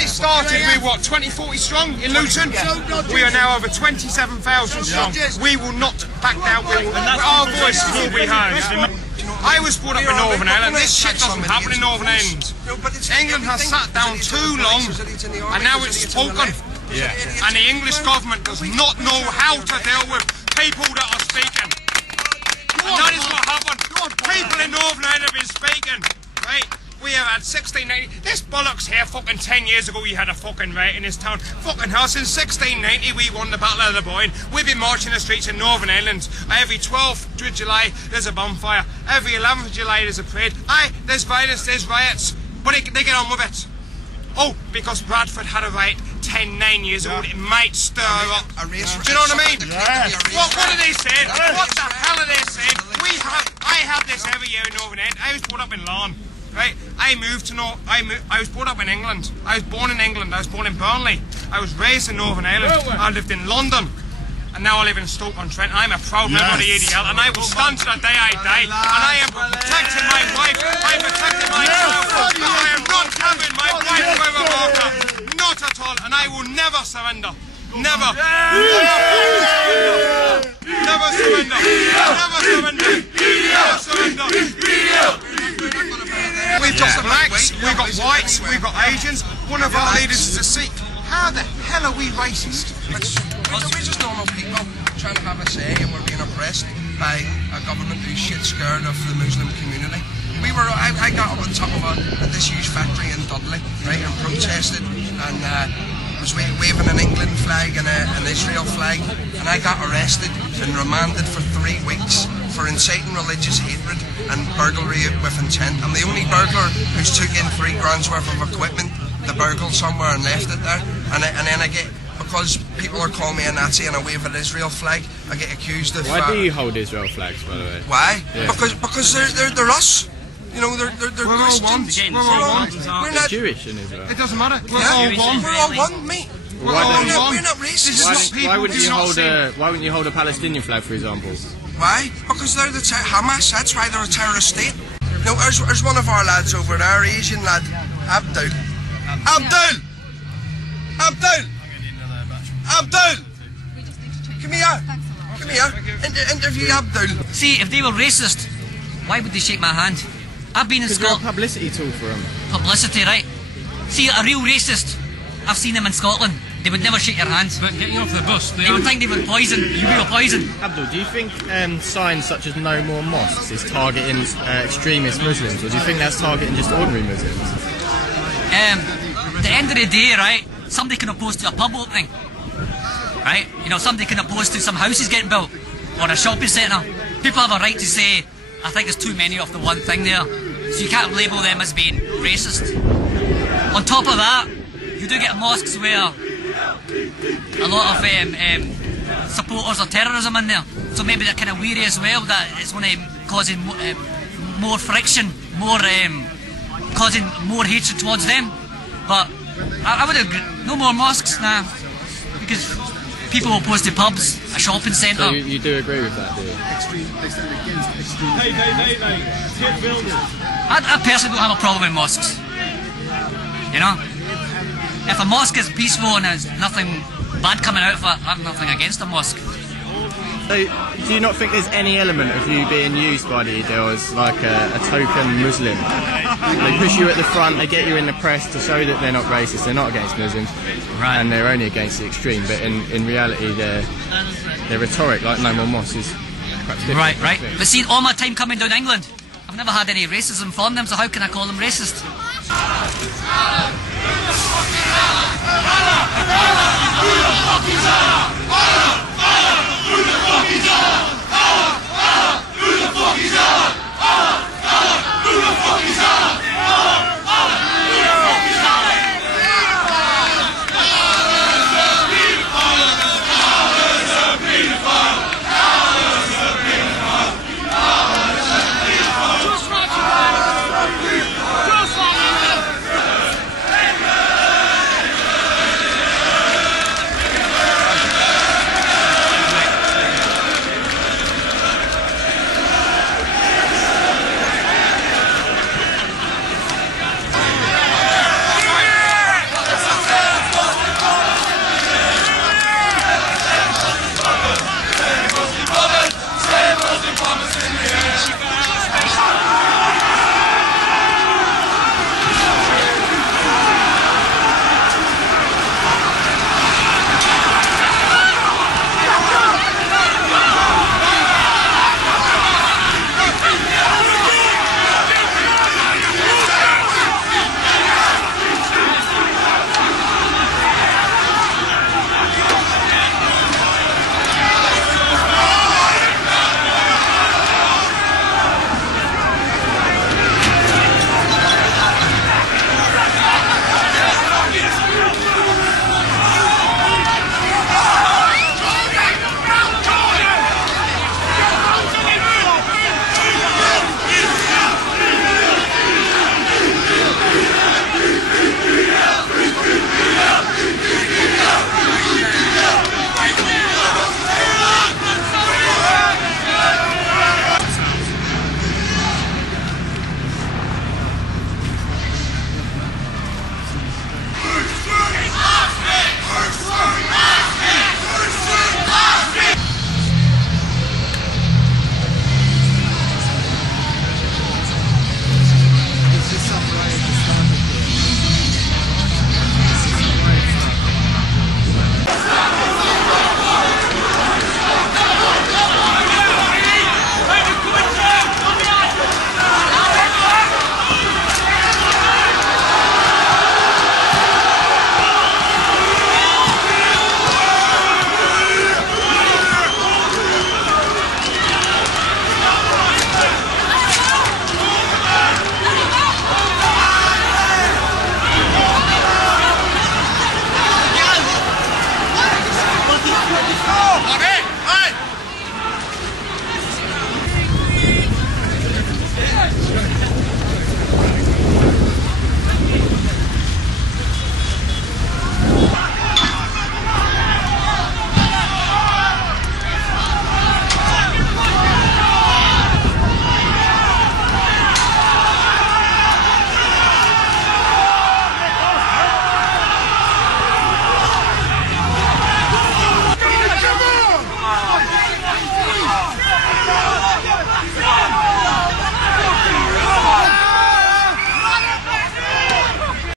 it started, we were what, 20-40 strong in Luton? We are now over 27,000 strong. We will not back down. Our voice will be heard. I was brought up in Northern Ireland. This shit doesn't happen in Northern Ireland. England has sat down too long, and now it's spoken. And the English government does not know how to deal with people that are speaking. And that is what happened. People in Northern Ireland have been speaking, right? We have had 1690. This bollocks here, fucking 10 years ago, we had a fucking right in this town. Fucking hell, since 1690, we won the Battle of the Boyne. We've been marching the streets in Northern Ireland. Every 12th of July, there's a bonfire. Every 11th of July, there's a parade. Aye, there's violence, there's riots. But they get on with it. Oh, because Bradford had a riot 9 years old, it might stir up. Do you know what I mean? What are they saying? What the hell are they saying? I have this every year in Northern Ireland. I was brought up in Lawn. Right, I was brought up in England. I was born in England. I was born in Burnley. I was raised in Northern Ireland. I lived in London, and now I live in Stoke-on-Trent. I'm a proud member of the EDL, and I will stand to the day I die. And I am protecting my wife. I'm protecting my child. But I am not having my wife wear a burqa. Not at all. And I will never surrender. Never. Never surrender. Never surrender. Never surrender. We've got blacks, we've got whites, we've got Asians. One of our leaders is a Sikh. How the hell are we racist? We're just normal people trying to have a say, and we're being oppressed by a government who's shit scared of the Muslim community. I got up on top of this huge factory in Dudley, right, and protested, and was waving an England flag and an Israel flag, and I got arrested and remanded for 3 weeks for inciting religious hatred and burglary with intent. I'm the only burglar who's took in £3 grand's worth of equipment, the burgled somewhere and left it there, and then I get, because people are calling me a Nazi and I wave an Israel flag, I get accused of... Why do you hold Israel flags, by the way? Why? Yeah. Because they're us. You know, they're we're all one. We're all one. We're not Jewish in Israel. It doesn't matter. We're all one. We're all one, mate. We're not racist. Why wouldn't you hold a Palestinian flag, for example? Why? Because they're the Hamas. That's why they're a terrorist state. No, there's one of our lads over there, Asian lad, Abdul. Come here. Interview Abdul. See, if they were racist, why would they shake my hand? I've been in Scotland. Because publicity tool for them. Publicity, right? See, a real racist, I've seen them in Scotland. They would never shake your hands. But getting off the bus, they would think they would poison. You were poison. Abdul, do you think signs such as "No More Mosques" is targeting extremist Muslims, or do you think that's targeting just ordinary Muslims? At the end of the day, right? Somebody can oppose to a pub opening, right? You know, somebody can oppose to some houses getting built or a shopping centre. People have a right to say, I think there's too many of the one thing there, so you can't label them as being racist. On top of that, you do get mosques where a lot of supporters of terrorism in there, so maybe they're kind of weary as well that it's going to causing more friction, causing more hatred towards them. But I would agree, no more mosques, nah, because people opposed to pubs, a shopping centre. So you do agree with that, do you? I personally don't have a problem with mosques. You know? If a mosque is peaceful and there's nothing bad coming out of it, I have nothing against a mosque. So, do you not think there's any element of you being used by the EDL as like a token Muslim? They push you at the front, they get you in the press to show that they're not racist, they're not against Muslims, right, and they're only against the extreme, but in reality their rhetoric, like "No More Mosques," is perhaps different. Right. But see, all my time coming down to England, I've never had any racism from them, so how can I call them racist?